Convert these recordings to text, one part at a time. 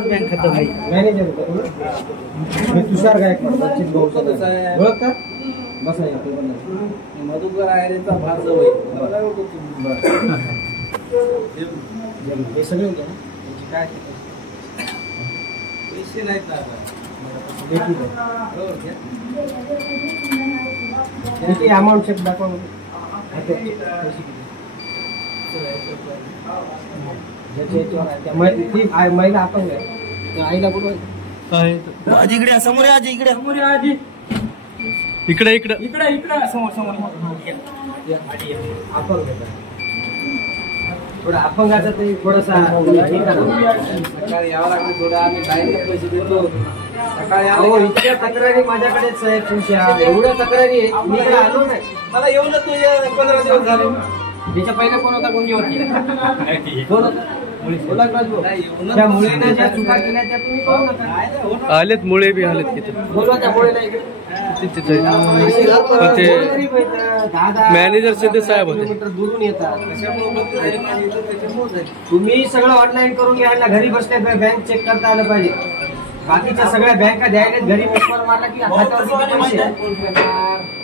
Bank खातं manager मी तुषार गायकवाड ओळखता बसा मधुकर आयरेचा भार जवळ हे सगळे होते ना काय पैसे नाहीत ना अमाऊंट चेक दाखवा महिला आपण आईला बोलवायचं आजी इकडे समोर आजी इकडे समोर आजी इकडे इकडे इकडे इकडे समोर समोर आपण थोडं अपंगाचं ते थोडंसा सकाळी यावं लागतं थोडं आम्ही बाहेरचे पैसे देतो सकाळी आलो इतक्या तक्रारी माझ्याकडेच साहेब तुमच्या एवढ्या तक्रारी मी इकडे आलो नाही मला येऊन तू 15 दिवस झाले त्याच्या पहिले कोण होता कोणी होती कोण होता त्या मुलीने ज्या चुका केल्या त्या तुम्ही करू नका आलेत मुळे बी आलेत किती बोलवा त्या मुलीला मॅनेजर सिद्धे साहेब होते किलोमीटर दूरून येतात तुम्ही सगळं ऑनलाईन करून घ्यायला घरी बसल्या बँक चेक करता आलं पाहिजे बाकीच्या सगळ्या बँका द्यायला घरी मोबाईल मारला की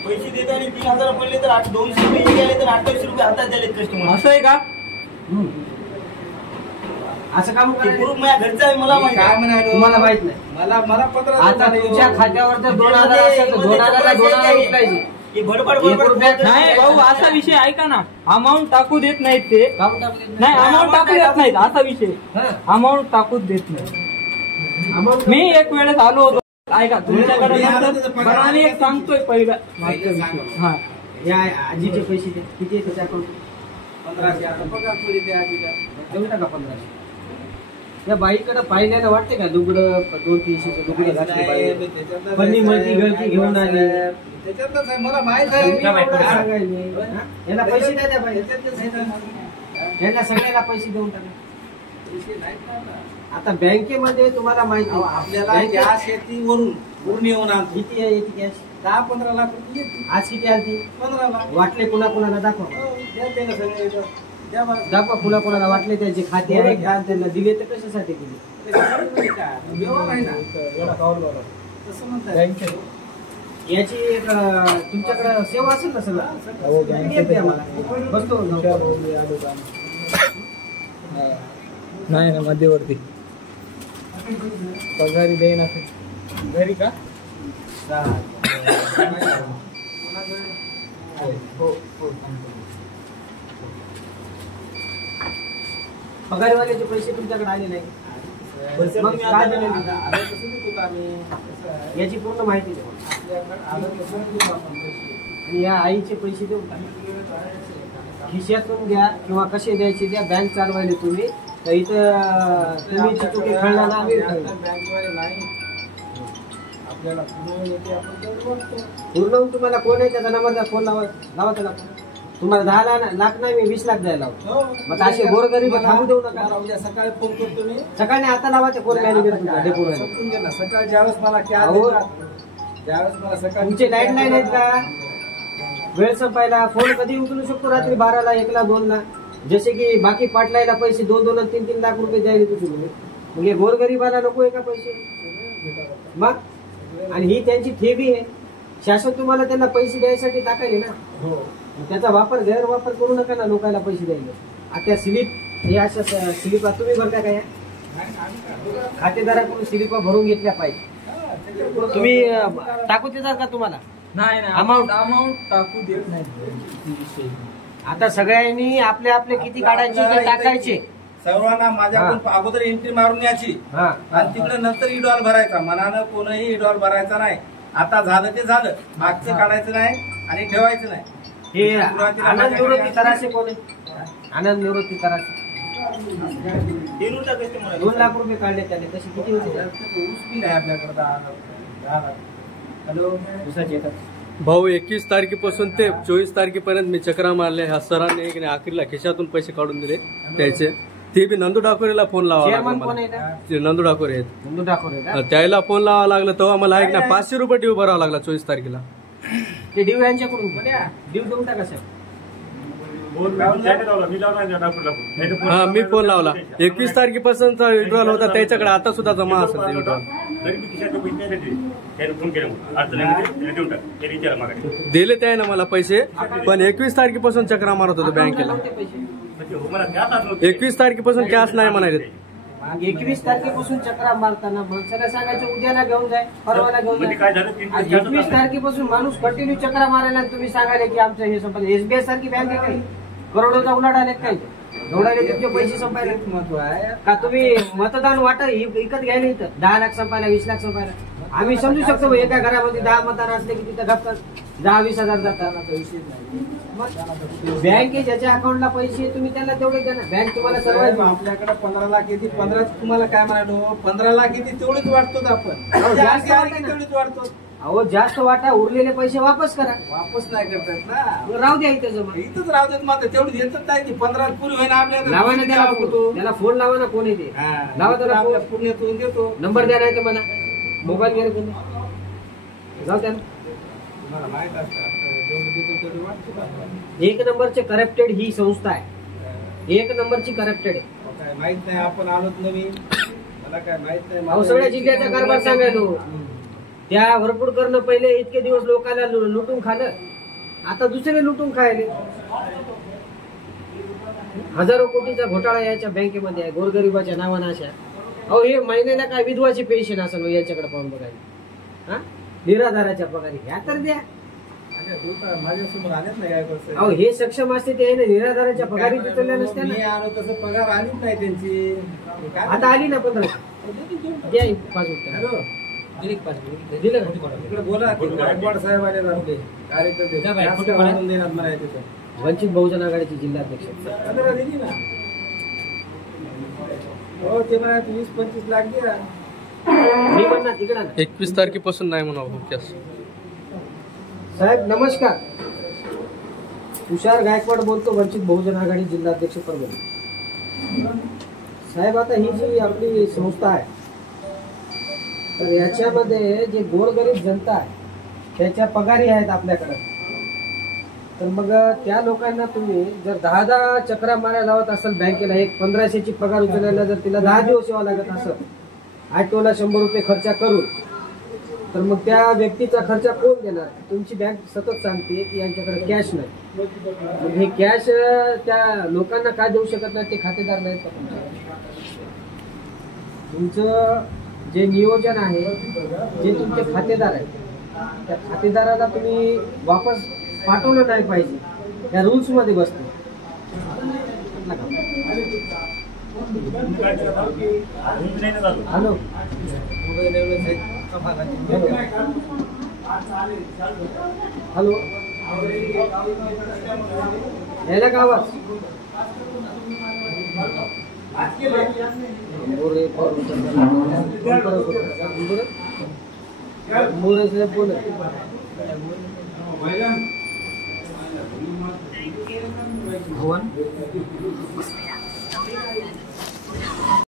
पैसे देत आणि 3000 पडले तर 200 पैसे गेले तर 2800 रुपये हातात द्याले कस्टमर असं आहे का असं काम ग्रुप माझ्या घरचा आहे मला काय म्हणाले तुम्हाला माहित नाही मला पत्र आता तुमच्या खात्यावर जर 2000 असेल तर 2000 उचलायची नाही भाऊ असा विषय ऐका ना अमाऊंट टाकू देत नाहीत ते नाही अमाऊंट टाकू देत नाहीत असा विषय अमाऊंट टाकूच देत नाही मी एक वेळेस आलो होतो ऐका तुमच्याकडे आणि एक सांगतोय पहिला हा या आजीचे पैसे किती आहे त्याच्या अकाउंट 1500 आता पगार थोडी द्या आजीला देऊ टाका 1500 या बाईकडे पाहिल्याला वाटते का लुगडं 200-300 लुगडं घातली पन्नी मर्जी गळती घेऊन आली त्याच्यातच मला माहित आहे याला पैसे नाही द्या पाहिजे यांना सगळ्याला पैसे देऊन टाका पैसे नाहीत आता बँकेमध्ये तुम्हाला माहिती आपल्याला गॅस येते वरून येऊन किती आहे येते गॅस 10-15 लाख रुपये येते आज किती आली 15 लाख वाटले कुणाला दाखवा दाखवा कुणाला वाटले त्याचे खाते आहे का त्यांना दिले तर कशासाठी दिले याची एक तुमच्याकडे सेवा असेल ना सगळं बसतो नाही ना मध्यवर्ती पगारी देईन घरी का पगारीवाल्याचे पैसे तुमच्याकडे आले नाही याची पूर्ण माहिती द्या आणि या आईचे पैसे देऊ खिशातून द्या किंवा कसे द्यायचे द्या बँक चालवायला तुम्ही तर इथं तुम्ही चुकी खेळणार ना आम्ही आपल्याला पूर्ण तुम्हाला कोण आहे त्याचा नंबर फोन लावा त्याला तुम्हाला 10 लाख नाही मी 20 लाख द्यायला मग असे गोरगरीब थांबू देऊ नका उद्या सकाळी फोन करतो मी सकाळी आता लावा ते कोण मॅनेजर डेपो सकाळी ज्यावेळेस मला ज्यावेळेस मला सकाळी तुमचे लँडलाईन आहेत का वेळ संपायला फोन कधी उचलू शकतो रात्री 12ला 1ला 2ला जसे की बाकी पाटलायला पैसे 2-2 आणि 3-3 लाख रुपये द्यायला तुझे मग हे गोरगरीबाला नको आहे का पैसे मग आणि ही त्यांची ठेवी आहे शासन तुम्हाला त्यांना पैसे द्यायसाठी टाकायले ना त्याचा गैरवापर करू नका ना लोकांना पैसे द्यायला आता स्लिप हे अशा स्लिपा तुम्ही भरता का या खातेदाराकडून स्लिपा भरून घेतल्या पाहिजे तुम्ही टाकू देतात का तुम्हाला नाही अमाऊंट टाकू देत नाही आता सगळ्यांनी आपले किती काढायचे टाकायचे सर्वांना माझ्याकडून अगोदर एंट्री मारून यायची आणि तिकडे नंतर इडॉल भरायचा मनानं कोणही इडॉल भरायचा नाही आता झालं ते झालं मागचं काढायचं नाही आणि ठेवायचं नाही हे आनंद निवृत्ती तरासे कोण आनंद निवृत्ती तरासे 2 लाख रुपये काढले त्याने तशी किती होते आपल्याकडे हॅलो भाऊ 21 तारखेपासून ते 24 तारखेपर्यंत मी चक्रा मारले ह्या सरांनी अखेरला खिशातून पैसे काढून दिले त्याचे ते बी नंदू ठाकरेला फोन लावा लागला नंदू ठाकरे आहेत त्याला फोन लावा लागला तेव्हा मला 500 रुपये ड्यू भरावा लागला 24 तारखेला ते डीव यांच्याकडून डीव देऊन टाका साहेब. हा मी फोन लावला 21 तारखेपासूनचा विड्रॉल होता त्याच्याकडे आता सुद्धा जमा असेल ते विड्रॉल दिले ते आहे ना मला पैसे पण 21 तारखेपासून चक्रा मारत होतो बँकेला 21 तारखेपासून कॅश नाही म्हणाले 21 तारखेपासून चक्रा मारताना माणसाला सांगायचं उद्याला घेऊन जाय परवाला घेऊन जाय. 21 तारखेपासून माणूस कंटिन्यू चक्रा मारायला तुम्ही सांगायला की आमचं हे संपलं. एसबीआय सारखी बँक आहे काही करोडोचा उलाढ आले काही एवढाले तुमचे पैसे संपायला महत्व आहे का? तुम्ही मतदान वाटा विकत घ्यायला इथं 10 लाख संपायला 20 लाख संपायला आम्ही समजू शकतो. एका घरामध्ये 10 मतदार असले की तिथं घपतात 10-20 हजार जातात. बँक ज्याच्या अकाउंटला पैसे तुम्ही त्याला तेवढे द्या ना. बँक तुम्हाला सर्व आपल्याकडे 15 लाख येते 15 तुम्हाला काय म्हणालो 15 लाख येते तेवढीच वाटतो आपण तेवढीच वाटतो. अहो जास्त वाटा उरलेले पैसे वापस करा. वापस नाही करतात ना राहू द्या इथं जमा इथंच राहू देत मात्र तेवढी येतच नाही 15 पूर्वी होईना आपल्याला लावा ना त्याला फोन लावा ना कोण येते लावा त्याला फोन पूर्ण येतो देतो नंबर द्या नाही तर मला मोबाईल घ्या तुम्ही जाऊ द्या. तुम्हाला माहित असतं जेवढं देतो तेवढं वाटतं. 1 नंबरचे करप्टेड ही संस्था आहे. 1 नंबरची करप्टेड आहे. काय माहित नाही आपण आलोच नवीन मला काय माहित नाही. अहो सगळ्या जिल्ह्याचा कारभार सांगायलो. त्या भरपूर करणं पहिले इतके दिवस लोकांना लुटून खाल्लं आता दुसरे लुटून खायले. हजारो कोटीचा घोटाळा याच्या बँकेमध्ये आहे गोरगरिबाच्या नावानं अशा. अहो हे महिन्याला काय विधवाची पेन्शन असेल याच्याकडे पाहून बघायला. हा निराधाराच्या पगारी ह्या तर द्या. माझ्यासमोर आलेच नाही काय कसं. अहो हे सक्षम असते ते निराधाराच्या पगारी उचलल्या नसत्या ना. आलो तसं पगार आलीच नाही त्यांची. आता आली ना 15 द्या 5 रुपये दिलं इकडे बोला गायकवाड साहेब आले आपले कार्यकर्ते जास्त वाढवून देण्यात म्हणायचे तर. वंचित बहुजन आघाडीचे जिल्हाध्यक्ष 15 दिली ना. हो ते म्हणा 20-25 लाख द्या. मी म्हणणार तिकडे 21 तारखेपासून नाही म्हणावं कॅश. साहेब नमस्कार. तुषार गायकवाड बोलतो वंचित बहुजन आघाडी जिल्हाध्यक्ष परभणी. साहेब आता ही जी आपली संस्था आहे तर याच्यामध्ये जे गोरगरीब जनता आहे त्याच्या पगारी आहेत आपल्याकडे. तर मग त्या लोकांना तुम्ही जर 10 चक्रा मारायला लावत असाल बँकेला 1500ची पगार उचलायला जर तिला 10 दिवस यावं लागत असेल ऑटोला 100 रुपये खर्च करून तर मग त्या व्यक्तीचा खर्च कोण देणार? तुमची बँक सतत सांगते की यांच्याकडे कॅश नाही. मग हे कॅश त्या लोकांना का देऊ शकत नाही? ते खातेदार नाहीत का तुमचं जे नियोजन आहे जे तुमचे खातेदार आहेत त्या खातेदाराला तुम्ही वापस पाठवलं नाही पाहिजे. त्या रूल्स मध्ये बसते. हॅलो हॅलो यायला का आवाज? भवन